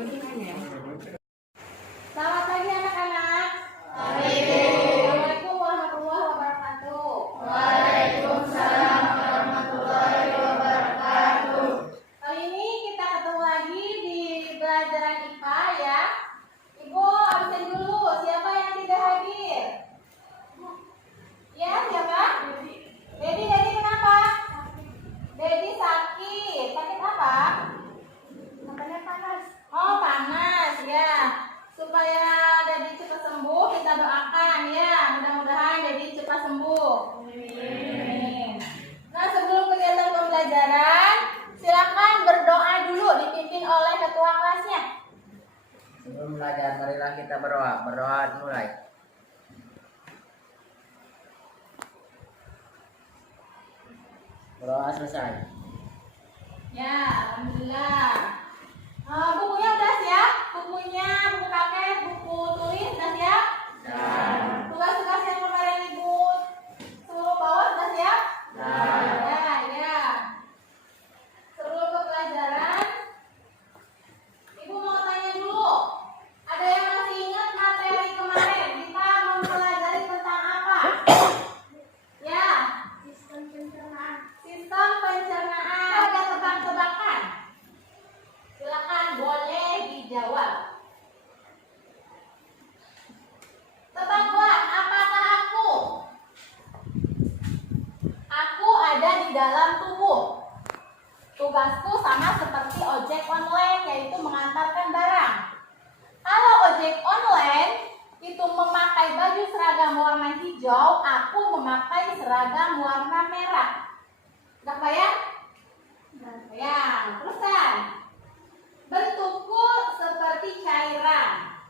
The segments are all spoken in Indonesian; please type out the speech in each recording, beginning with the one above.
Selamat pagi anak-anak. Assalamualaikum warahmatullahi wabarakatuh. Waalaikumsalam warahmatullahi wabarakatuh. Kali ini kita ketemu lagi di pelajaran IPA ya. Ibu absen dulu. Siapa yang tidak hadir? Ya, siapa? Dedi kenapa? Dedi sakit. Sakit apa? Matanya panas. Oh, panas ya. Supaya Dedi cepat sembuh, kita doakan ya. Mudah-mudahan Dedi cepat sembuh. Amin. Nah, sebelum kegiatan pembelajaran, silakan berdoa dulu dipimpin oleh ketua kelasnya. Sebelum belajar, marilah kita berdoa. Berdoa mulai. Berdoa selesai. Ya, alhamdulillah. Bukunya udah siap? Bukunya, buku paket, buku tulis udah siap? Tugas-tugas yang kemarin ibu suruh bawa udah siap? Ya. Sebelum ke pelajaran, ibu mau tanya dulu. Ada yang masih ingat materi kemarin? Kita mempelajari tentang apa? Ya. Sistem pencernaan. Ada tebak-tebakan? Silakan boleh dijawab. Tebak, apakah aku? Aku ada di dalam tubuh. Tugasku sama seperti ojek online, yaitu mengantarkan barang. Kalau ojek online itu memakai baju seragam warna hijau, aku memakai seragam warna merah. Udah bayang? Bayang. Terusan. Bentukku seperti cairan.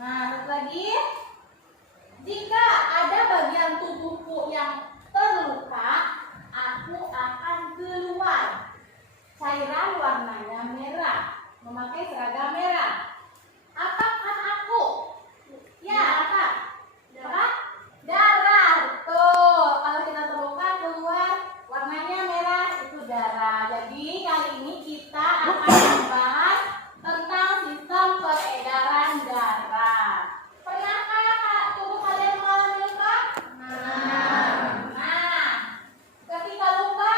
Nah, satu lagi. Jika ada bagian tubuhku yang terluka, aku akan keluar. Cairan warnanya merah, memakai seragam merah. Apakah aku? Ya, apa? Darah. Betul. Kalau kita terluka keluar warnanya merah, itu darah. Jadi kali ini kita akan membahas tentang sistem peredaran darah. Pernahkah tubuh kalian mengalami luka? Nah, ketika luka,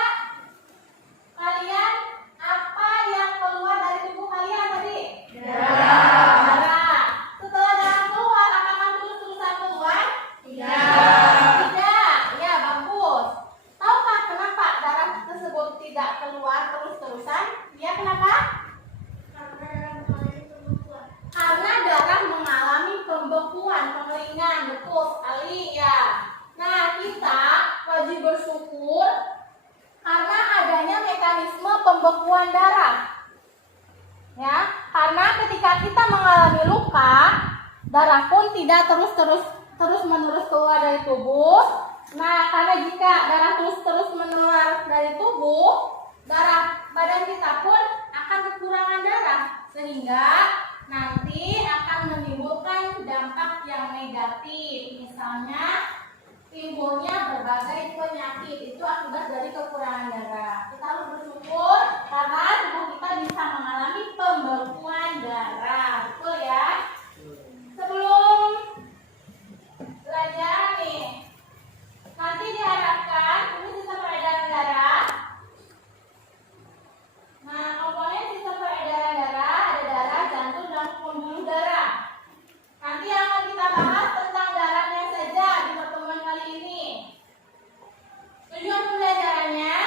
kalian apa yang keluar dari tubuh kalian tadi? Darah. Setelah darah keluar, apakah terus-terusan keluar? Tidak. Ya, bagus. Tahukah kenapa darah tersebut tidak keluar terus-terusan? Ya, kenapa? Karena darah mengalami pembekuan, pengeringan. Betul sekali ya. Nah, kita wajib bersyukur karena adanya mekanisme pembekuan darah. Ya, karena ketika kita mengalami luka, darah pun tidak terus-menerus keluar dari tubuh. Nah, karena jika darah terus menular dari tubuh, badan kita pun akan kekurangan darah, sehingga nanti akan menimbulkan dampak yang negatif. Misalnya timbulnya berbagai penyakit, itu akibat dari kekurangan darah. Kita harus bersyukur karena tubuh kita bisa mengalami pembekuan darah. Betul ya? Sebelum belajar nih, nanti diharapkan ini sistem peredaran darah. Nah, komponen sistem peredaran darah ada darah, jantung, dan pembuluh darah. Nanti akan kita bahas tentang darahnya saja di pertemuan kali ini. Tujuan pembelajarannya,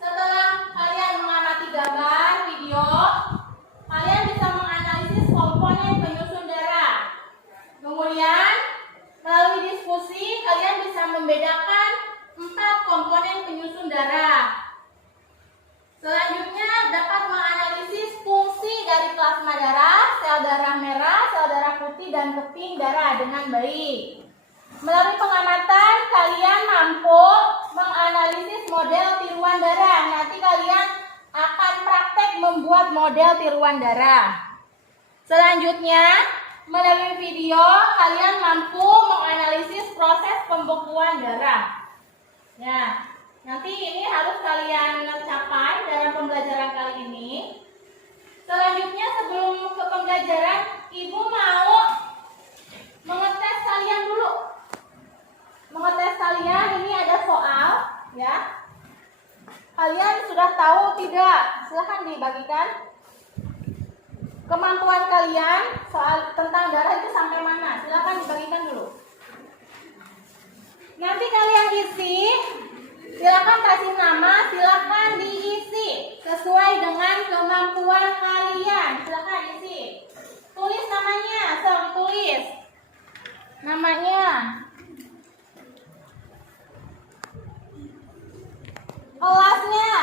setelah kalian mengamati gambar, video, kalian bisa menganalisis komponen penyusun darah. Kemudian, melalui diskusi, kalian bisa membedakan 4 komponen penyusun darah. Selanjutnya, dapat menganalisis fungsi dari plasma darah, sel darah merah, sel darah putih, dan keping darah dengan baik. Melalui pengamatan, kalian mampu menganalisis model tiruan darah. Nanti kalian akan praktek membuat model tiruan darah. Selanjutnya, melalui video, kalian mampu menganalisis proses pembekuan darah. Ya, nanti ini harus kalian capai dalam pembelajaran kali ini. Selanjutnya, Selanjutnya sebelum ke pembelajaran, Ibu mau mengetes kalian dulu. Mengetes kalian, ini ada soal ya. Kalian sudah tahu tidak? Silahkan dibagikan. Kemampuan kalian soal tentang darah itu sampai mana? Silahkan dibagikan dulu. Nanti kalian isi, silakan kasih nama, silakan diisi sesuai dengan kemampuan kalian. Silakan isi. Tulis namanya, tulis namanya. Kelasnya.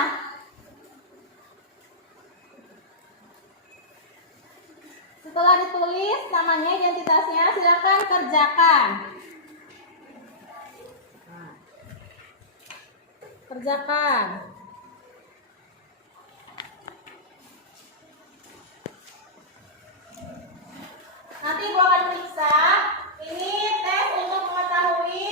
Setelah ditulis namanya, identitasnya, silakan kerjakan. Kerjakan. Nanti Ibu akan periksa. Ini tes untuk mengetahui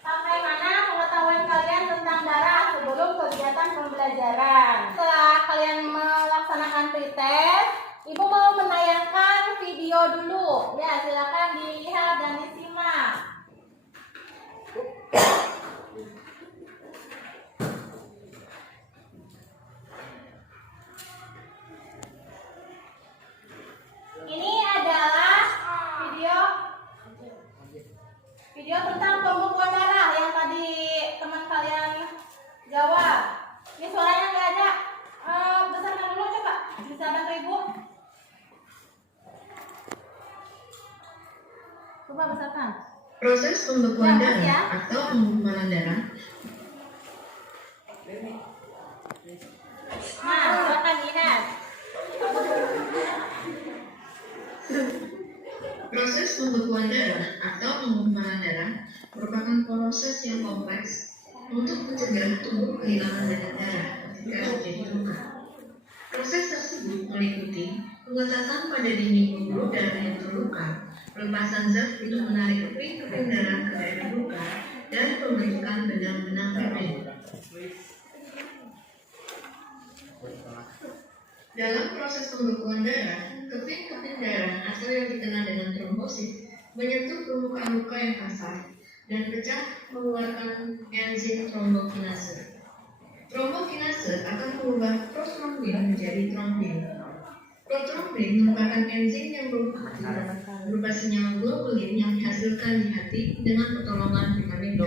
sampai mana pengetahuan kalian tentang darah sebelum kegiatan pembelajaran. Setelah kalian melaksanakan pretest, Ibu mau menayangkan video dulu. Ya, silakan dilihat dan disimak. Ini adalah video tentang pembekuan darah yang tadi teman kalian jawab. Ini suaranya nggak ada. Besarkan dulu coba. Bisa bantu Ibu? Coba besarkan. Proses pembekuan Ya, darah ya. atau pengumpulan darah Nah, silakan lihat. Proses pembekuan darah atau pengumpulan darah merupakan proses yang kompleks untuk mencegah tubuh kehilangan banyak darah ketika terjadi luka. Proses tersebut meliputi pengetatan pada dinding pembuluh darah yang terluka, pelepasan zat untuk menarik keping-keping darah ke daerah luka, dan pembentukan benang-benang keping. Dalam proses pembekuan darah, keping-keping darah atau yang dikenal dengan trombosit menyentuh permukaan luka yang kasar dan pecah mengeluarkan enzim trombokinase. Trombokinase akan mengubah protrombin menjadi trombin. Protrombin merupakan enzim yang berupa senyawa globulin yang dihasilkan di hati dengan pertolongan vitamin K.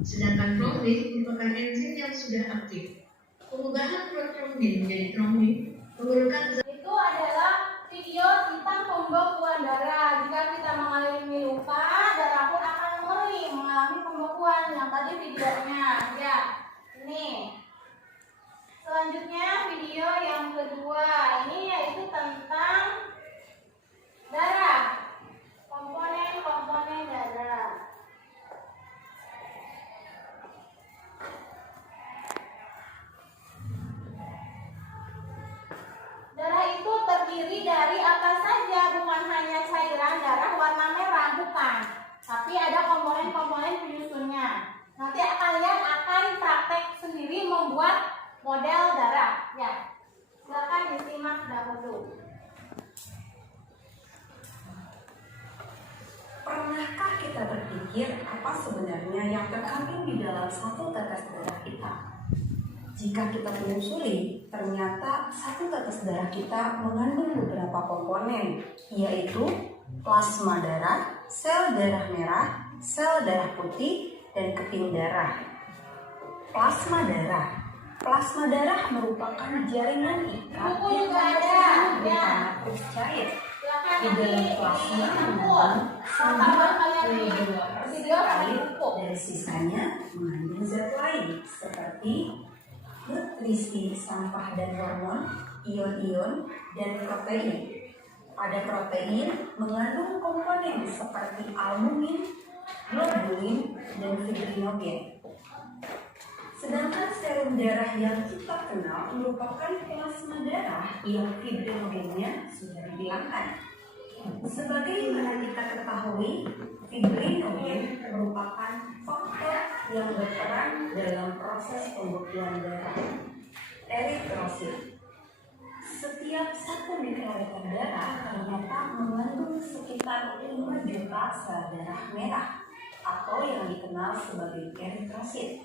Sedangkan trombin merupakan enzim yang sudah aktif. Pengubahan protrombin menjadi trombin memerlukan Itu adalah video tentang pembekuan darah. Jika kita mengalami luka, darah pun akan mengalami pembekuan. Yang tadi videonya, ya. Ini. Selanjutnya video yang kedua. Ini yaitu tentang darah. Komponen-komponen darah. Darah itu terdiri dari apa saja, bukan hanya cairan darah warna merah, bukan. Tapi ada komponen-komponen penyusunnya. Nanti kalian akan praktek sendiri membuat model darah. Ya, silakan disimak dahulu. Pernahkah kita berpikir apa sebenarnya yang terkandung di dalam satu tetes darah kita? Jika kita menyusuri, ternyata satu tetes darah kita mengandung beberapa komponen, yaitu plasma darah, sel darah merah, sel darah putih, dan keping darah. Plasma darah. Plasma darah merupakan jaringan ikat Buku yang juga ada, membentuk ya. matrix cair. Silakan Di dalam plasma mengandung pengetahuan kalian di video air buku. dan sisanya mengandung zat lain seperti nutrisi, sampah dan hormon, ion-ion, dan protein. Pada protein mengandung komponen seperti albumin, globulin, dan fibrinogen. Sedangkan serum darah yang kita kenal merupakan plasma darah yang fibrinogennya sudah dihilangkan. Sebagaimana kita ketahui, fibrinogen merupakan faktor yang berperan dalam proses pembekuan darah. Eritrosit. Setiap setiap 1 mikroliter darah ternyata mengandung sekitar 5 juta sel darah merah atau yang dikenal sebagai eritrosit.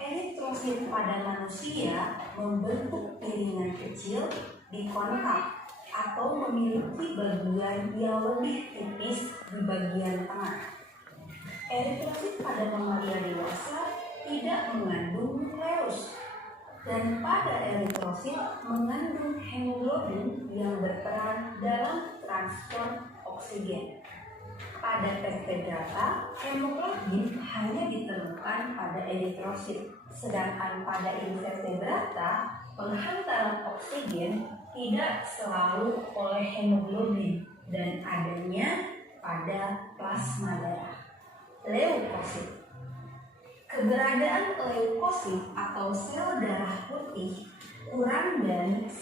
Eritrosit pada manusia membentuk piringan kecil di kontak atau memiliki bagian yang lebih tipis di bagian tengah. Eritrosit pada mamalia dewasa tidak mengandung nukleus, dan pada eritrosit mengandung hemoglobin yang berperan dalam transport oksigen. Pada vertebrata, hemoglobin hanya ditemukan pada eritrosit, sedangkan pada invertebrata, penghantaran oksigen tidak selalu oleh hemoglobin dan adanya pada plasma darah. Leukosit. Keberadaan leukosit atau sel darah putih kurang dari 1%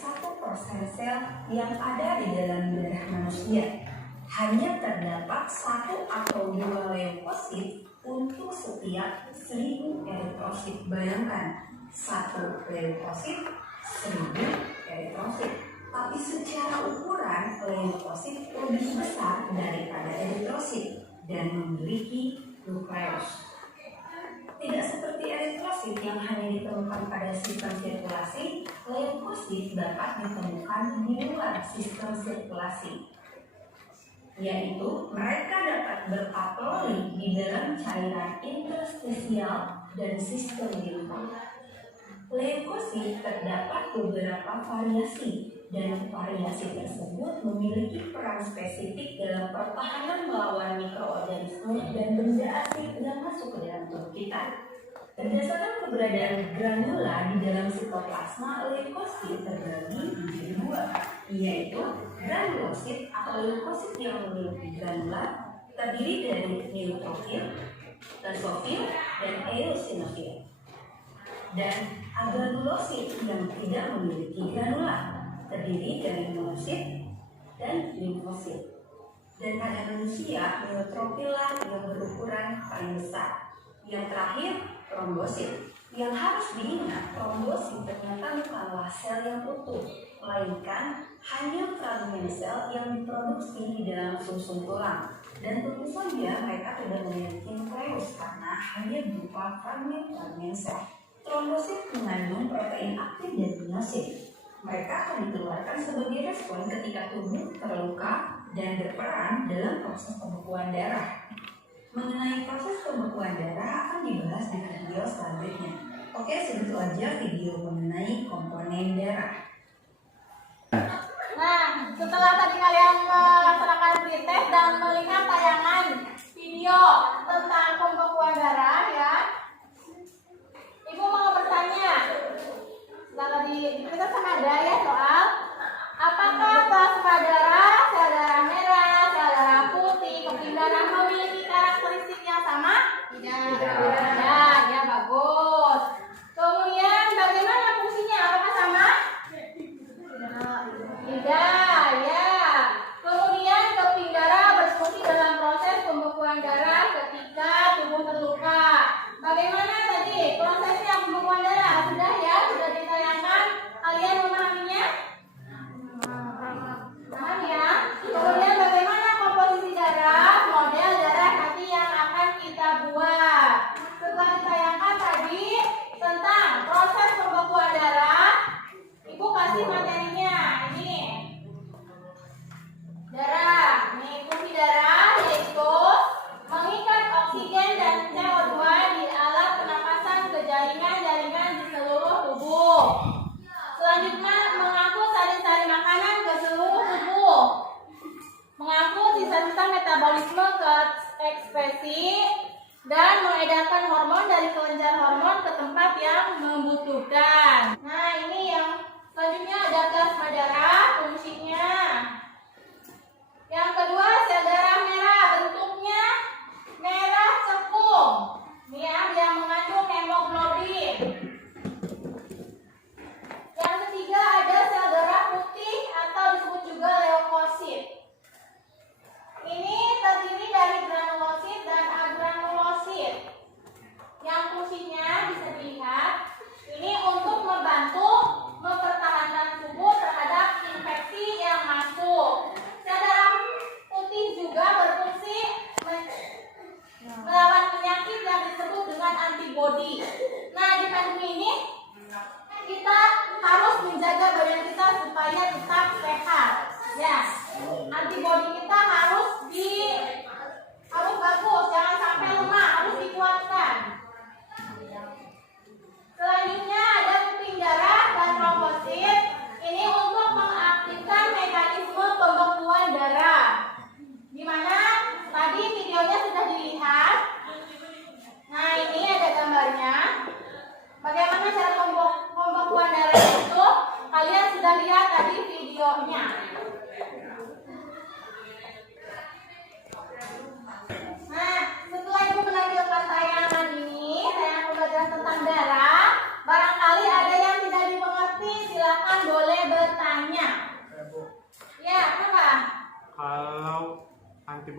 sel yang ada di dalam darah manusia. Hanya terdapat 1 atau 2 leukosit untuk setiap 1000 eritrosit. Bayangkan, 1 leukosit, 1000 eritrosit. Tapi secara ukuran, leukosit lebih besar daripada eritrosit dan memiliki nukleus. Tidak seperti eritrosit yang hanya ditemukan pada sistem sirkulasi, leukosit dapat ditemukan di luar sistem sirkulasi, yaitu mereka dapat berpatroli di dalam cairan interstisial dan sistem limpa. Leukosit terdapat beberapa variasi, dan variasi tersebut memiliki peran spesifik dalam pertahanan melawan mikroorganisme dan benda asing yang masuk ke dalam tubuh kita. Berdasarkan keberadaan granula di dalam sitoplasma, leukosit terbagi menjadi 2, yaitu granulosit atau leukosit yang memiliki granula terdiri dari neutrofil, basofil, dan eosinofil, dan agranulosit yang tidak memiliki granula terdiri dari monosit dan limfosit. Dan pada manusia, neutrofil yang berukuran paling besar. Yang terakhir, trombosit. Yang harus diingat, trombosit ternyata bukanlah sel yang utuh, melainkan hanya fragmen sel yang diproduksi di dalam sumsum tulang. Dan tentu saja mereka tidak memiliki nukleus karena hanya berupa fragmen sel. Trombosit mengandung protein aktif dan miosit. Mereka akan dikeluarkan sebagai respon ketika tubuh terluka dan berperan dalam proses pembekuan darah. Mengenai proses pembekuan darah akan dibahas di video selanjutnya. Oke, segitu aja video mengenai komponen darah. Nah, setelah tadi kalian melaksanakan pretest dan melihat tayangan video tentang pembekuan darah ya, Ibu mau bertanya. Setelah tadi kita kan ada ya soal apakah plasma darah, sel darah merah, sel darah putih, keping darah memiliki karakteristik yang sama? Tidak. Tidak. Ya, bagus. Kemudian bagaimana fungsinya? Apakah sama? Tidak. Ya. Kemudian keping darah berfungsi dalam proses pembekuan darah ketika tubuh terluka. Bagaimana tadi prosesnya pembekuan darah? Sudah ya? Sudah ditayangkan? Kalian memahaminya?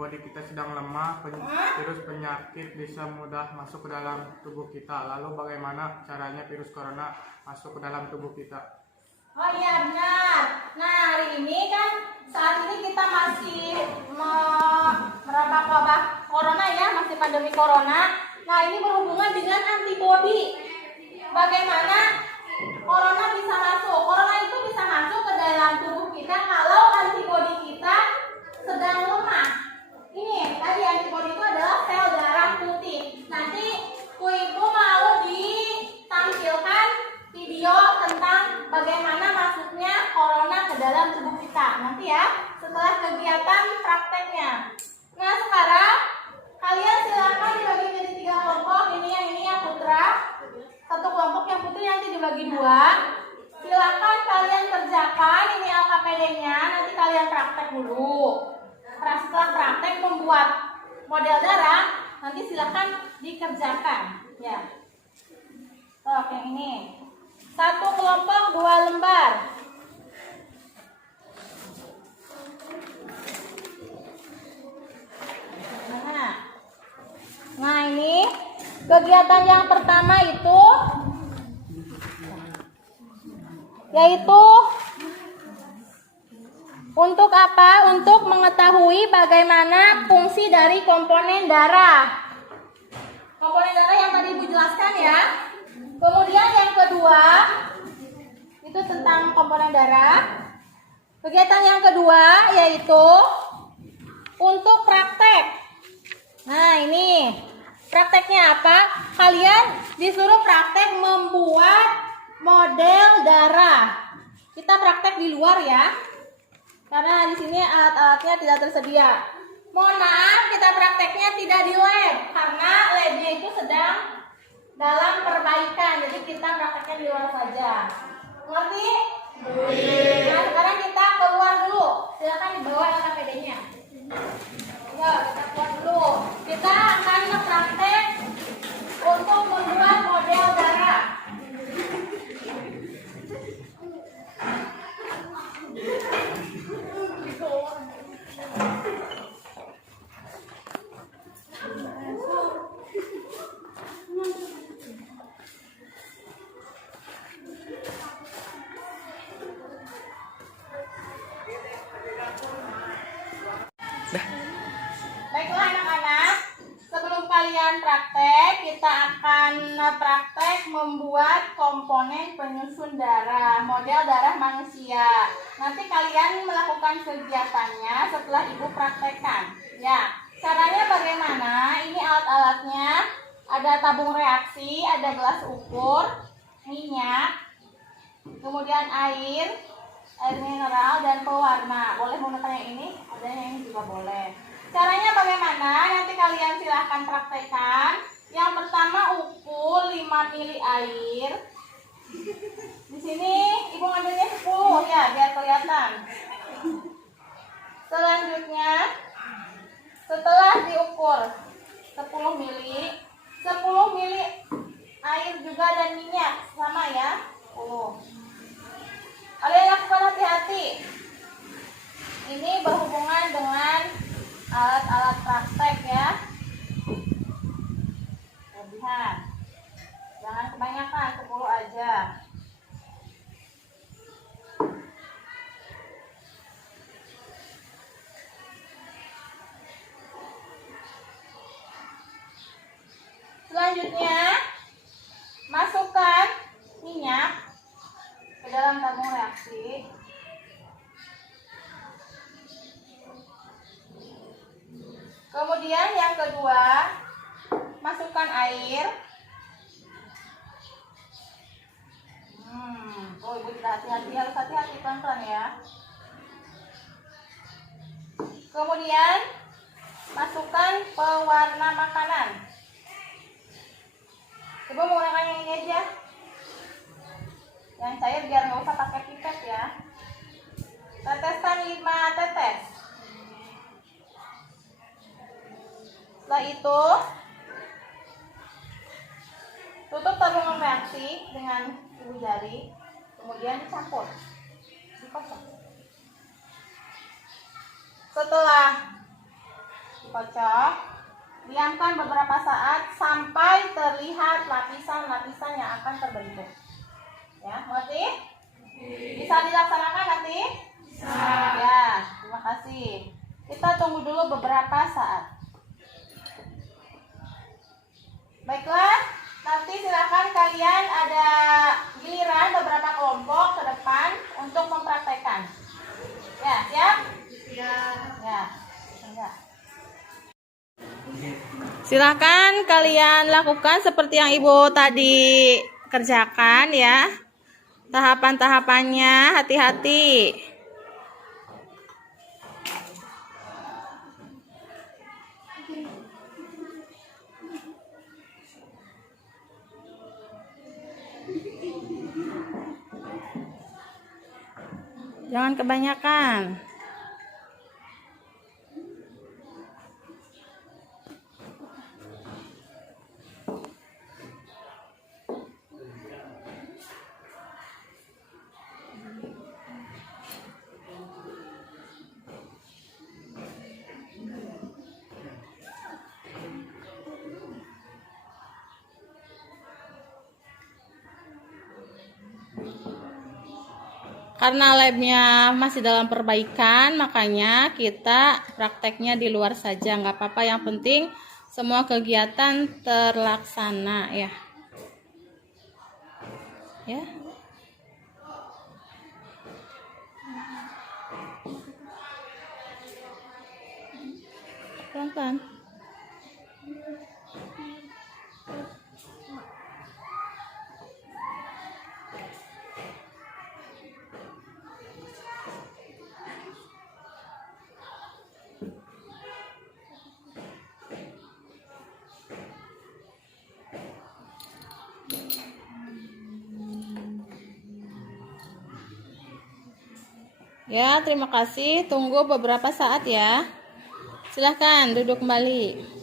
antibodi kita sedang lemah, virus penyakit bisa mudah masuk ke dalam tubuh kita. Lalu bagaimana caranya virus corona masuk ke dalam tubuh kita? Oh iya benar. Nah hari ini kan saat ini kita masih merebak wabah corona ya, masih pandemi corona. Nah ini berhubungan dengan antibodi. Bagaimana corona bisa masuk? Corona itu bisa masuk ke dalam tubuh kita kalau antibodi kita sedang lemah. Ini tadi antibodi itu adalah sel darah putih. Nanti Ku Ibu mau ditampilkan video tentang bagaimana masuknya corona ke dalam tubuh kita. Nanti ya, setelah kegiatan prakteknya. Nah sekarang kalian silakan dibagi menjadi 3 kelompok. Ini yang putra. Satu kelompok yang putri nanti dibagi 2. Silakan kalian kerjakan ini LKPD-nya. Nanti kalian praktek dulu. Setelah praktek membuat model darah, nanti silakan dikerjakan. Ya. Oke, yang ini. Satu kelompok 2 lembar. Nah ini kegiatan yang pertama itu yaitu untuk apa? Untuk mengetahui bagaimana fungsi dari komponen darah. Komponen darah yang tadi Ibu jelaskan ya. Kemudian yang kedua itu tentang komponen darah. Kegiatan yang kedua yaitu untuk praktek. Nah ini prakteknya apa? Kalian disuruh praktek membuat model darah. Kita praktek di luar ya, karena di sini alat-alatnya tidak tersedia. Mohon maaf, kita prakteknya tidak di lab karena labnya itu sedang dalam perbaikan. Jadi kita prakteknya di luar saja. Ngerti? Nah sekarang kita keluar dulu. Silakan dibawa LKPD-nya. Ya, kita keluar dulu. Kita akan praktek untuk membuat model darah. Baiklah anak-anak, sebelum kalian praktek, kita akan praktek membuat komponen penyusun darah, model darah manusia. Nanti kalian melakukan kegiatannya setelah Ibu praktekkan. Ya, caranya bagaimana? Ini alat-alatnya, ada tabung reaksi, ada gelas ukur, minyak, kemudian air mineral dan pewarna. Boleh menggunakan yang ini, ada yang ini juga boleh. Caranya bagaimana? Nanti kalian silahkan praktekkan. Yang pertama ukur 5 mili air. Di sini Ibu ngambilnya 10 ya, biar kelihatan. Selanjutnya, setelah diukur 10 mili, 10 mili air juga dan minyak sama ya. Kalian lakukan hati-hati. Ini berhubungan dengan alat-alat praktek ya. Lebihan. Jangan kebanyakan, 10 aja. Selanjutnya, masukkan minyak ke dalam tabung reaksi. Kemudian yang kedua, masukkan air. Oh, Ibu tidak hati-hati, harus hati-hati, pelan-pelan ya. Kemudian masukkan pewarna makanan. Ibu menggunakan yang ini aja. Yang cair biar nggak usah pakai pipet ya. Tetesan 5 tetes. Setelah itu tutup tabung reaksi dengan ibu jari, kemudian dicampur, dikocok. Setelah dikocok. Diamkan beberapa saat sampai terlihat lapisan-lapisan yang akan terbentuk. Ya, ngerti? Bisa dilaksanakan nanti? Bisa. Ya, terima kasih. Kita tunggu dulu beberapa saat. Baiklah, nanti silakan kalian ada giliran beberapa kelompok ke depan untuk mempraktekkan. Ya, siap? Ya. Enggak. Silakan kalian lakukan seperti yang Ibu tadi kerjakan ya. Tahapan-tahapannya hati-hati. Jangan kebanyakan. Karena labnya masih dalam perbaikan, makanya kita prakteknya di luar saja, nggak apa-apa. Yang penting semua kegiatan terlaksana ya. Ya. Pelan-pelan. Ya, terima kasih. Tunggu beberapa saat ya. Silahkan duduk kembali.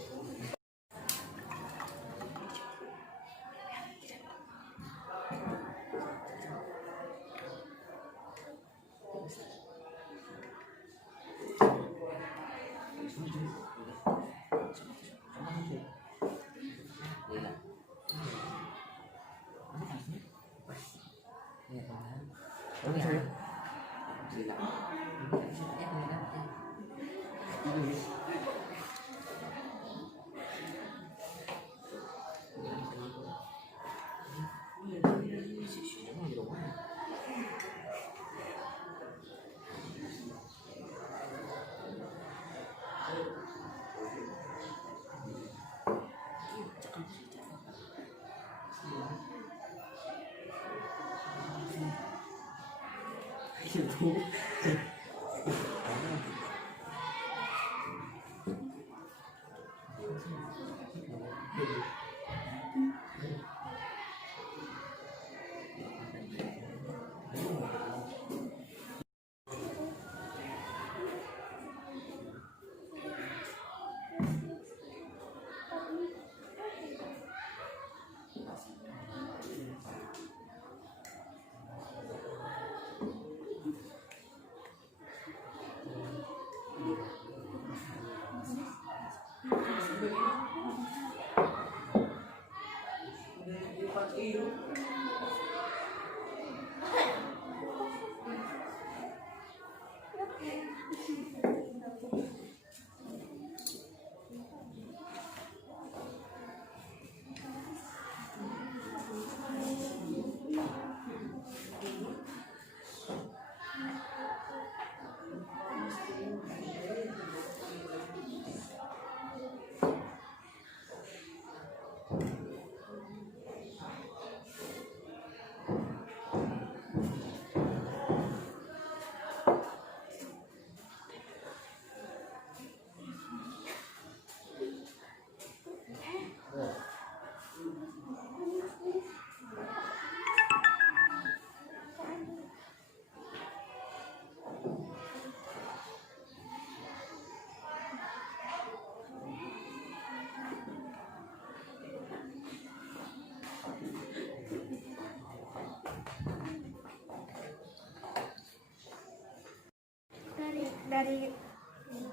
dari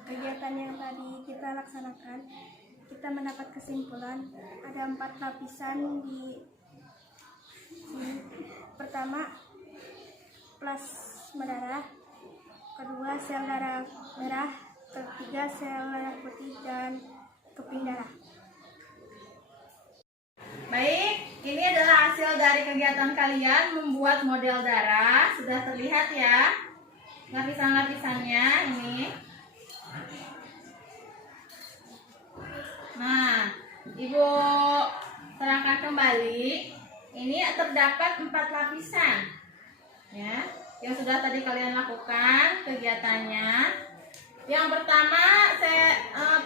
kegiatan yang tadi kita laksanakan, kita mendapat kesimpulan ada 4 lapisan di sini. Pertama, plasma darah, kedua sel darah merah, ketiga sel darah putih, dan keping darah. Baik, ini adalah hasil dari kegiatan kalian membuat model darah. Sudah terlihat ya lapisan-lapisannya ini. Nah, Ibu terangkan kembali. Ini terdapat 4 lapisan ya, yang sudah tadi kalian lakukan kegiatannya. Yang pertama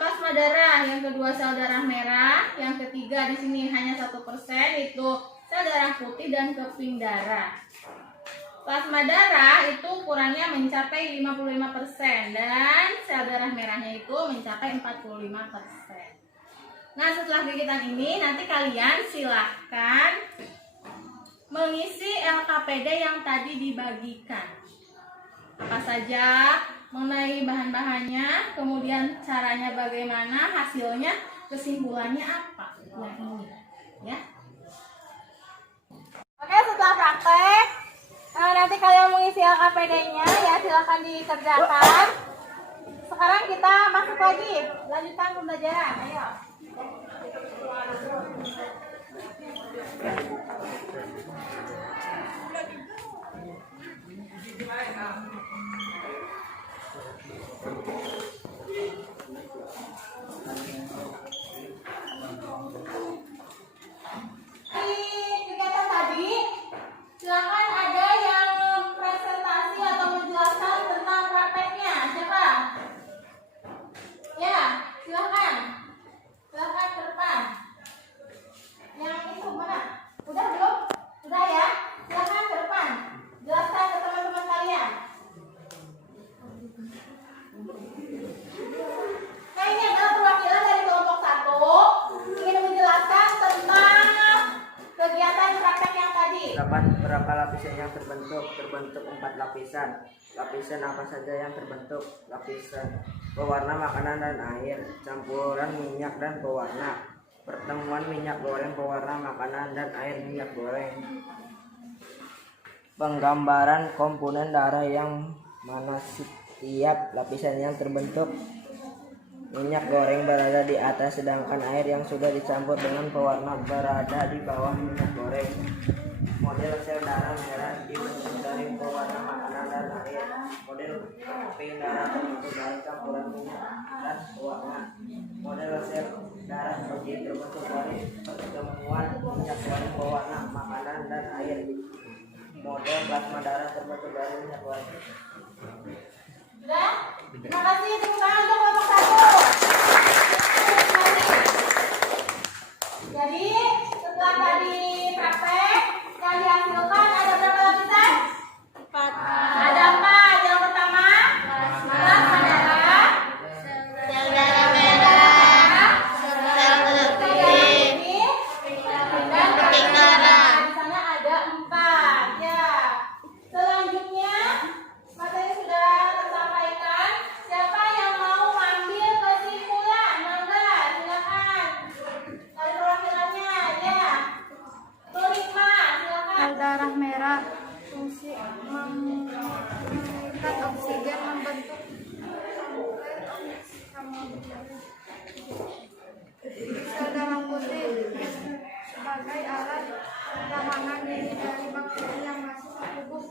plasma darah, yang kedua sel darah merah, yang ketiga di sini hanya 1% itu sel darah putih dan keping darah. Plasma darah itu ukurannya mencapai 55% dan sel darah merahnya itu mencapai 45%. Nah, setelah kegiatan ini nanti kalian silahkan mengisi LKPD yang tadi dibagikan. Apa saja mengenai bahan-bahannya, kemudian caranya bagaimana, hasilnya, kesimpulannya apa. Yang ini ya. Oke, setelah praktek nanti kalian mengisi LKPD-nya ya, silahkan dikerjakan. Sekarang kita masuk lagi, lanjutkan pembelajaran. Ayo. Di kegiatan tadi, silakan ada yang presentasi atau menjelaskan tentang prakteknya. Siapa? Ya, silakan. Silakan ke depan. Yang itu mana? Udah belum? Sudah ya? Silakan ke depan. Jelaskan ke teman-teman kalian. Nah, ini adalah perwakilan dari kelompok 1 ingin menjelaskan tentang kegiatan praktek yang tadi. Dapat berapa lapisan yang terbentuk? Terbentuk 4 lapisan. Lapisan apa saja yang terbentuk? Lapisan pewarna makanan dan air, campuran minyak dan pewarna, pertemuan minyak goreng pewarna makanan dan air minyak goreng. Penggambaran komponen darah yang mana setiap lapisan yang terbentuk. Minyak goreng berada di atas sedangkan air yang sudah dicampur dengan pewarna berada di bawah minyak goreng. Model sel darah merah dibentuk dari pewarna makanan dan air. Model keping darah terbentuk dari campuran minyak dan pewarna. Model sel darah putih terbentuk dari pertemuan minyak goreng pewarna makanan dan air. Model plasma darah terbentuk dari minyak goreng. Sudah? Terima kasih. Tepuk tangan untuk kelompok 1. Jadi, setelah tadi praktek, yang dihasilkan ada berapa lapisan? 4. Ada 4. Yang pertama, plasma darah, sel darah merah, sel darah putih, dan keping darah. Di sana ada 4. Ya. Selanjutnya, materi sudah tersampaikan. Siapa yang mau mengambil kesimpulan? Mangga, silakan. Dari perwakilannya, ya. Bu Rikma, silakan. Sel darah merah fungsi mengikat oksigen membentuk sel darah putih sebagai alat pertahanan diri dari bakteri yang masuk ke tubuh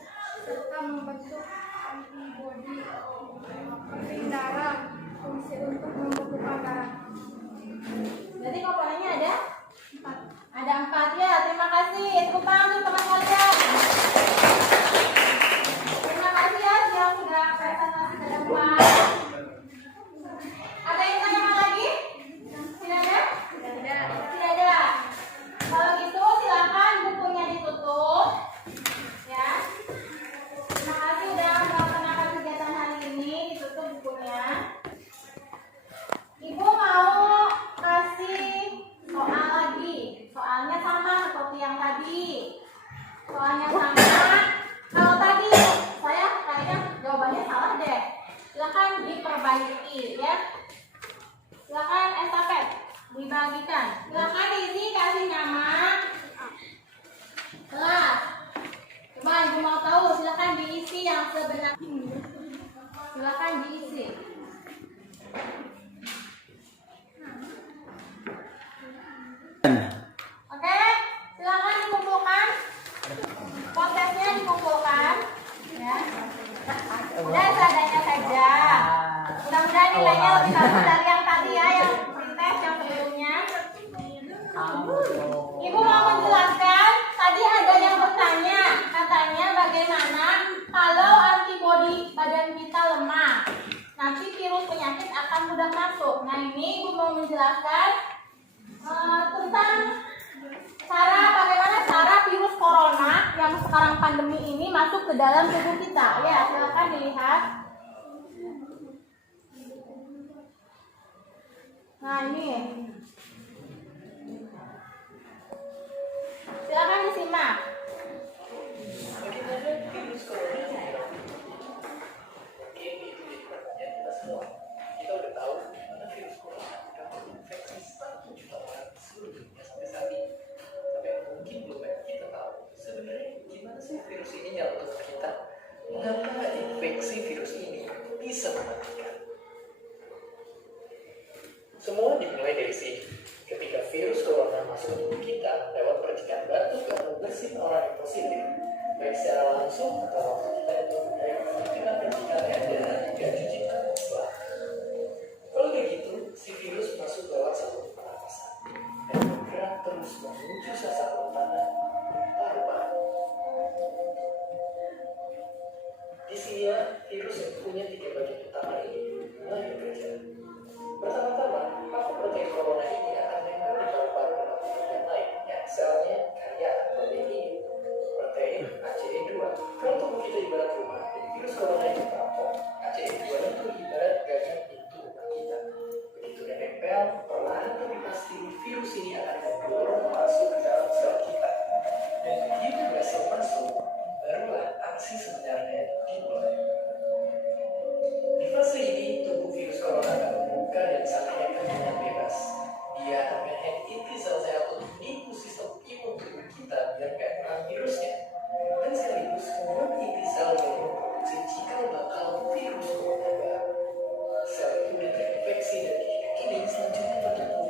serta membentuk antibodi. Keping darah fungsi untuk membekukan darah. Jadi komponennya ada 4. Ada 4 ya. Terima kasih. Tepuk tangan untuk teman kalian. Terima kasih ya yang sudah presentasi ke depan. Ada yang tanyakan lagi? Tidak ada? Tidak ada. Kalau gitu silakan bukunya ditutup. Ya. Terima kasih sudah melaksanakan kegiatan hari ini. Ditutup bukunya. Ibu mau kasih soal lagi. Soalnya sama seperti yang tadi. Soalnya sama. Kalau tadi saya kayaknya jawabannya salah deh. Silakan diperbaiki ya. Silakan estafet dibagikan. Silakan diisi, kasih nama kelas. Coba ibu mau tahu, silakan diisi yang sebenarnya. Silakan diisi. Oke, silakan dikumpulkan. Kontesnya dikumpulkan. Ya. Udah seadanya saja. Mudah-mudahan nilainya lebih bagus dari yang tadi ya, yang tes yang sebelumnya. Ibu mau menjelaskan, tadi ada yang bertanya, katanya bagaimana kalau antibodi badan kita lemah, nanti virus penyakit akan mudah masuk. Nah ini ibu mau menjelaskan tentang bagaimana cara virus corona yang sekarang pandemi ini masuk ke dalam tubuh kita. Ya, silakan dilihat. Nah ini, silakan disimak. Bagaimana virus corona menyerang tubuh? Mungkin itu jadi pertanyaan kita semua. Kita udah tahu bagaimana virus corona akan menginfeksi 1 juta orang di seluruh dunia sampai saat ini. Tapi yang mungkin belum banyak kita tahu, sebenarnya gimana sih virus ini nyerang tubuh kita? Mengapa infeksi virus ini bisa mematikan? Semua dimulai dari sini. Ketika virus corona masuk ke tubuh kita lewat percikan batuk atau bersin orang yang positif, baik secara langsung atau waktu kita itu terkena percikan darah hingga cuci tangan setelah. Kalau kayak gitu, si virus masuk lewat saluran pernapasan dan bergerak terus menuju sasaran tangan paru-paru. Di sini virus yang punya 3 bagian utama ini mulai bekerja. Pertama-tama, protein corona ini akan nempel di paru-paru dan organ lain yang selnya kaya protein, protein ACE2. Kalau tubuh kita ibarat rumah, dan virus corona ini merampok, ACE2 itu ibarat gagang pintu rumah kita. Begitu dia nempel, perlahan tapi pasti virus ini akan mendorong masuk ke dalam sel kita. Dan begitu berhasil masuk, barulah aksi sebenarnya dimulai. Di fase ini, tubuh virus corona akan membuka dan sananya dengan bebas. Dia akan menghack inti sel-sel untuk menipu sistem imun tubuh kita biar gak kena virusnya. Dan sekaligus membuat inti sel yang memproduksi cikal bakal virus corona baru. Sel itu sudah terinfeksi dan kini selanjutnya bertumbuh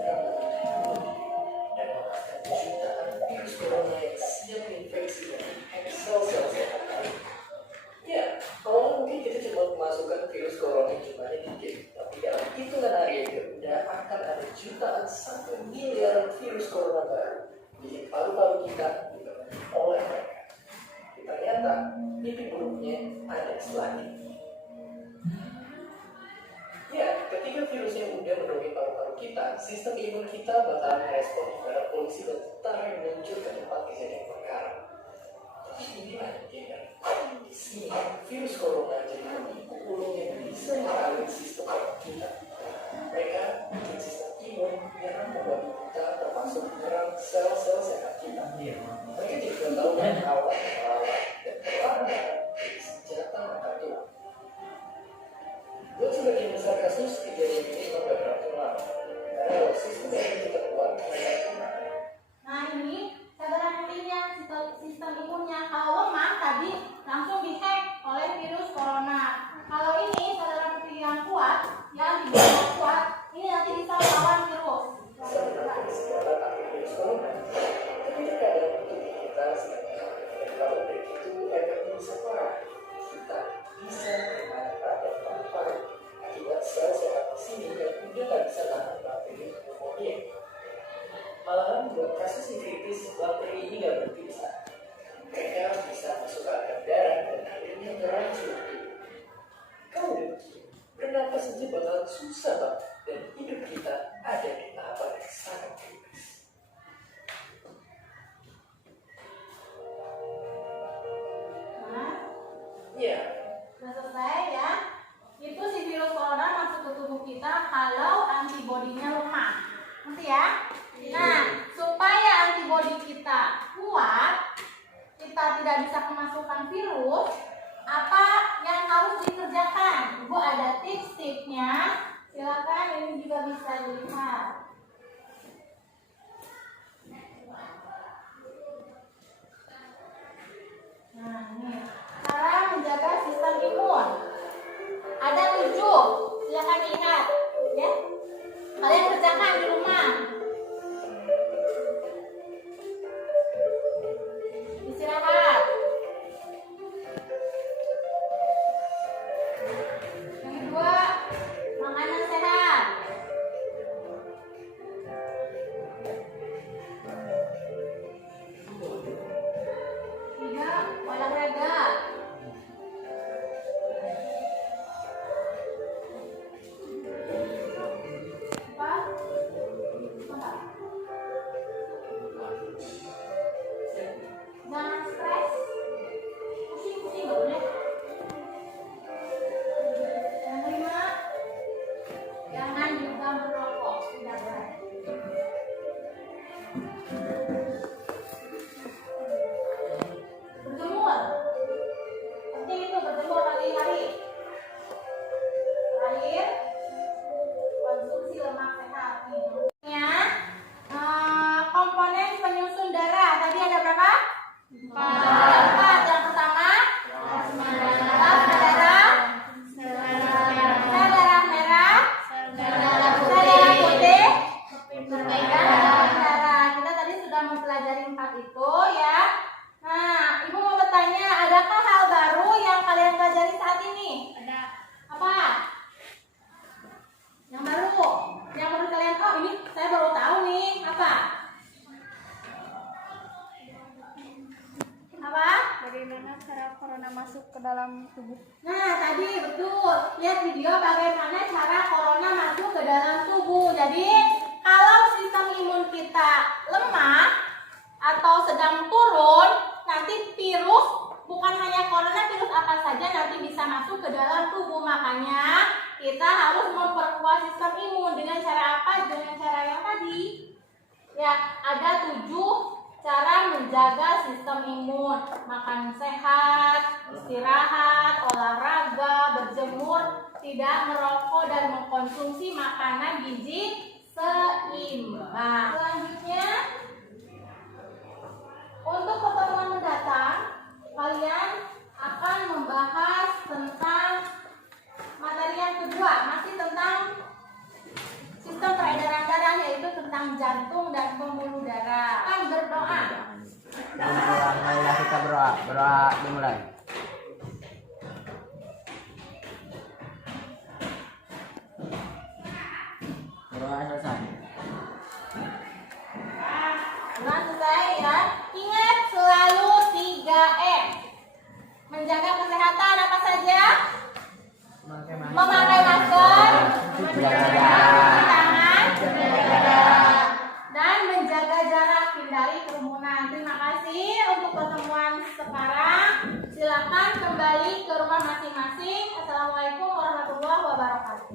dan menghasilkan jutaan virus corona yang siap menginfeksi dan menghack sel-sel sehat lain. Ya, kalau mungkin kita cuma memasukkan virus corona jumlahnya dikit, tapi dalam hitungan hari yang udah akan ada jutaan sampai miliaran virus corona baru di paru-paru kita dipenuhi oleh mereka. Ternyata mimpi buruknya ada setelah ini. Ya, ketika virusnya udah menemui paru-paru kita, sistem imun kita bakal merespon ibarat polisi dan tentara yang meluncur ke tempat kejadian perkara. Tapi ini aja di sini virus corona jadi penipu ulung yang bisa melalui sistem imun kita. Mereka bikin sistem imun yang membuat kita termasuk menyerang sel-sel sehat kita. Mereka juga tahu banyak alat melawan dan perlahan dari senjata angkat tulang. Buat sebagian besar kasus kejadian ini memang gak beraturan. Karena kalau sistem imun kita kuat, mereka punah. Nah ini saudara nantinya sistem imunnya kalau lemah tadi langsung dihack oleh virus corona. Kalau ini saudara putri yang kuat, yang tidak kuat, ini nanti bisa melawan virus. Sebenarnya segala virus corona, tapi terkadang tubuh kita sedang dan kalau begitu efeknya bisa parah. Kita bisa terkena dan paru-paru akibat sel sehat di sini yang udah gak bisa tahan bakteri pneumonia. Malahan buat kasus yang kritis, bakteri ini gak berhenti di sana. Mereka bisa masuk ke aliran darah dan akhirnya terancur. Kamu udah begini, bernapas saja bakalan susah banget dan hidup kita ada di tahapan yang sangat kritis. Nah, Ya, sudah selesai ya. Itu si virus corona masuk ke tubuh kita kalau antibodinya lemah. Ngerti ya? Nah, supaya antibodi kita kuat, kita tidak bisa kemasukan virus, apa yang harus dikerjakan? Ibu ada bisa dilihat. Nah, ini cara menjaga sistem imun. Ada 7. Silakan lihat, ya. Kalian kerjakan di rumah. Istirahat. Yang kedua, makanan sehat. Tiga, olahraga. Empat, jangan stres. Pusing-pusing nggak boleh. Yang kelima, jangan juga merokok. Tidak boleh. Berjemur. Penting itu berjemur pagi-hari. Terakhir, konsumsi lemak sehat. Komponen penyusun darah tadi ada berapa? 4. Yang pertama, plasma darah, sel darah merah, sel darah putih, dan darah. Kita tadi sudah mempelajari 4 itu, ya. Nah, Ibu mau bertanya, adakah hal baru yang kalian pelajari saat ini? Ada. Apa? Yang baru? Yang baru kalian tahu? Ini saya baru tahu nih. Apa? Apa? Bagaimana cara corona masuk ke dalam tubuh? Nah, tadi betul. Lihat video bagaimana cara corona masuk ke dalam tubuh. Jadi, kalau sistem imun kita lemah atau sedang turun, nanti virus, bukan hanya corona, virus apa saja nanti bisa masuk ke dalam tubuh. Makanya, kita harus memperkuat sistem imun dengan cara apa? Dengan cara yang tadi. Ya, ada 7 cara menjaga sistem imun. Makan sehat, istirahat, olahraga, berjemur, tidak merokok, dan mengkonsumsi makanan gizi seimbang. Selanjutnya, untuk pertemuan mendatang, kalian akan membahas tentang materi yang kedua, masih tentang sistem peredaran darah, yaitu tentang jantung dan pembuluh darah. Kan berdoa. Marilah kita berdoa. Berdoa dimulai. Berdoa selesai. Nah, selesai ya. Ingat selalu 3M. Menjaga kesehatan apa saja? Memakai masker, mencuci tangan, dan menjaga jarak, hindari kerumunan. Terima kasih untuk pertemuan sekarang. Silakan kembali ke rumah masing-masing. Assalamualaikum warahmatullahi wabarakatuh.